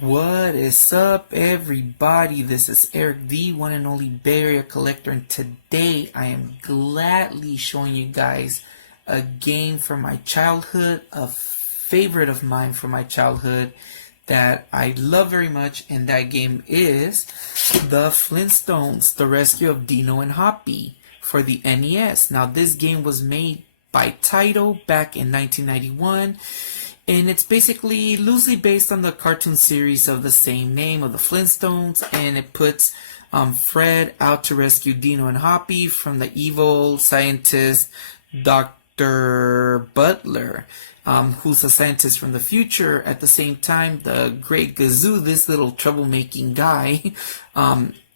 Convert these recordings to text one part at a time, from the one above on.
What is up, everybody? This is Erik, the one and only Bay Area collector, and today I am gladly showing you guys a game from my childhood, a favorite of mine from my childhood that I love very much, and that game is The Flintstones, The Rescue of Dino and Hoppy for the NES. Now, this game was made by Taito back in 1991. And it's basically loosely based on the cartoon series of the same name of the Flintstones, and it puts Fred out to rescue Dino and Hoppy from the evil scientist Dr. Butler, who's a scientist from the future. At the same time, the Great Gazoo, this little troublemaking guy,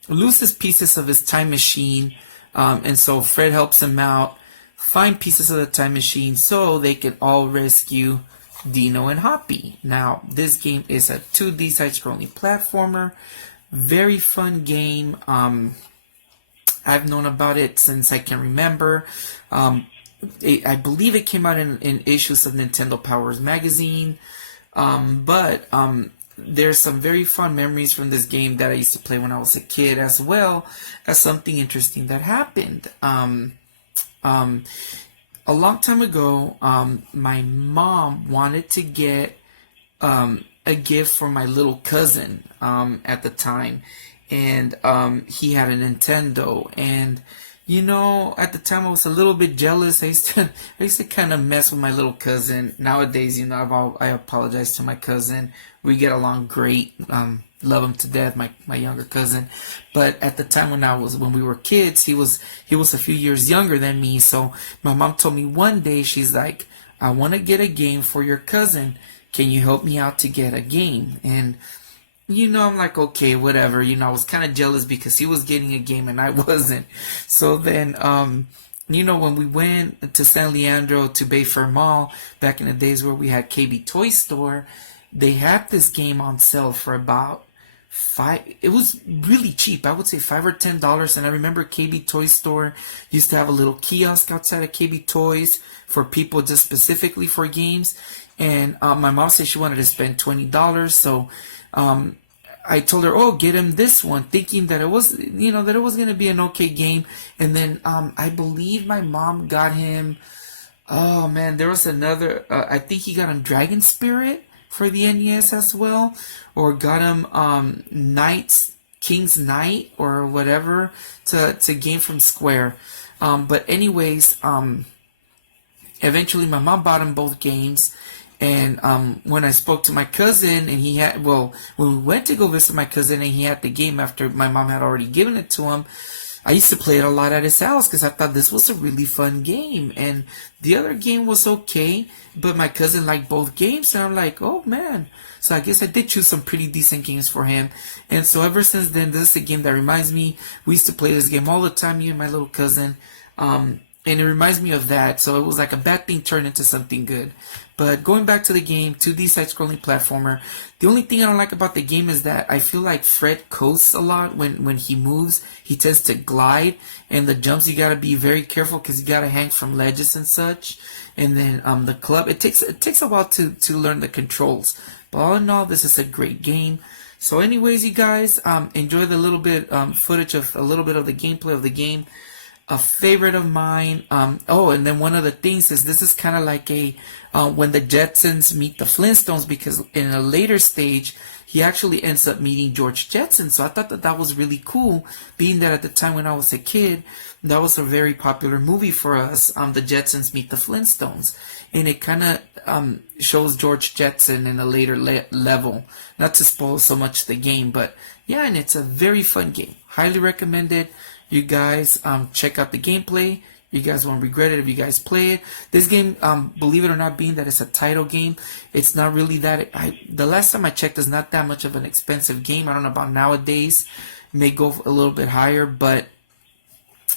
loses pieces of his time machine, and so Fred helps him out find pieces of the time machine so they can all rescue Dino and Hoppy. Now, this game is a 2D side-scrolling platformer. Very fun game. I've known about it since I can remember. I believe it came out in issues of Nintendo Powers magazine. But there's some very fun memories from this game that I used to play when I was a kid, as well as something interesting that happened. A long time ago, my mom wanted to get a gift for my little cousin at the time, and he had a Nintendo. And at the time I was a little bit jealous. I used to kind of mess with my little cousin. Nowadays, I apologize to my cousin. We get along great. Love him to death, my younger cousin. But at the time when we were kids, he was a few years younger than me. So my mom told me one day, she's like, I want to get a game for your cousin. Can you help me out to get a game? And I'm like, okay, whatever. I was kind of jealous because he was getting a game and I wasn't. So then, when we went to San Leandro to Bayfair Mall back in the days where we had KB Toy Store, they had this game on sale for about it was really cheap. I would say $5 or $10. And I remember KB Toy Store used to have a little kiosk outside of KB Toys for people just specifically for games. And my mom said she wanted to spend $20. So I told her, oh, get him this one, thinking that it was, that it was going to be an okay game. And then I believe my mom got him, oh man, there was another, I think he got him Dragon Spirit for the NES as well, or got him King's Knight or whatever to game from Square. But anyways, eventually my mom bought him both games. And when I spoke to my cousin, and when we went to go visit my cousin and he had the game after my mom had already given it to him, I used to play it a lot at his house because I thought this was a really fun game. And the other game was okay, but my cousin liked both games, and I'm like, oh man. So I guess I did choose some pretty decent games for him. And so ever since then, this is a game that reminds me, we used to play this game all the time, me and my little cousin. And it reminds me of that. So it was like a bad thing turned into something good. But going back to the game, 2D side-scrolling platformer, the only thing I don't like about the game is that I feel like Fred coasts a lot when he moves. He tends to glide, and the jumps you gotta be very careful because you gotta hang from ledges and such. And then the club, it takes a while to learn the controls. But all in all, this is a great game. So anyways, you guys, enjoy the little bit footage of a little bit of the gameplay of the game. A favorite of mine. Oh, and then one of the things is this is kind of like a when the Jetsons meet the Flintstones, because in a later stage he actually ends up meeting George Jetson. So I thought that was really cool, being that at the time when I was a kid, that was a very popular movie for us. The Jetsons meet the Flintstones, and it kind of shows George Jetson in a later level. Not to spoil so much the game, but yeah, and it's a very fun game. Highly recommended. You guys check out the gameplay. You guys won't regret it if you guys play it. This game, believe it or not, being that it's a title game, it's not really that. The last time I checked, it's not that much of an expensive game. I don't know about nowadays. It may go a little bit higher, but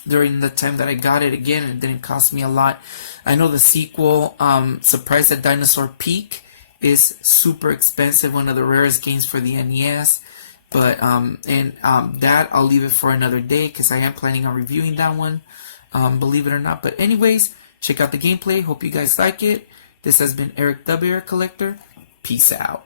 during the time that I got it, again, it didn't cost me a lot. I know the sequel, Surprise at Dinosaur Peak, is super expensive. One of the rarest games for the NES. But that I'll leave it for another day because I am planning on reviewing that one, believe it or not. But anyways, check out the gameplay. Hope you guys like it. This has been Erik, the Bear Collector. Peace out.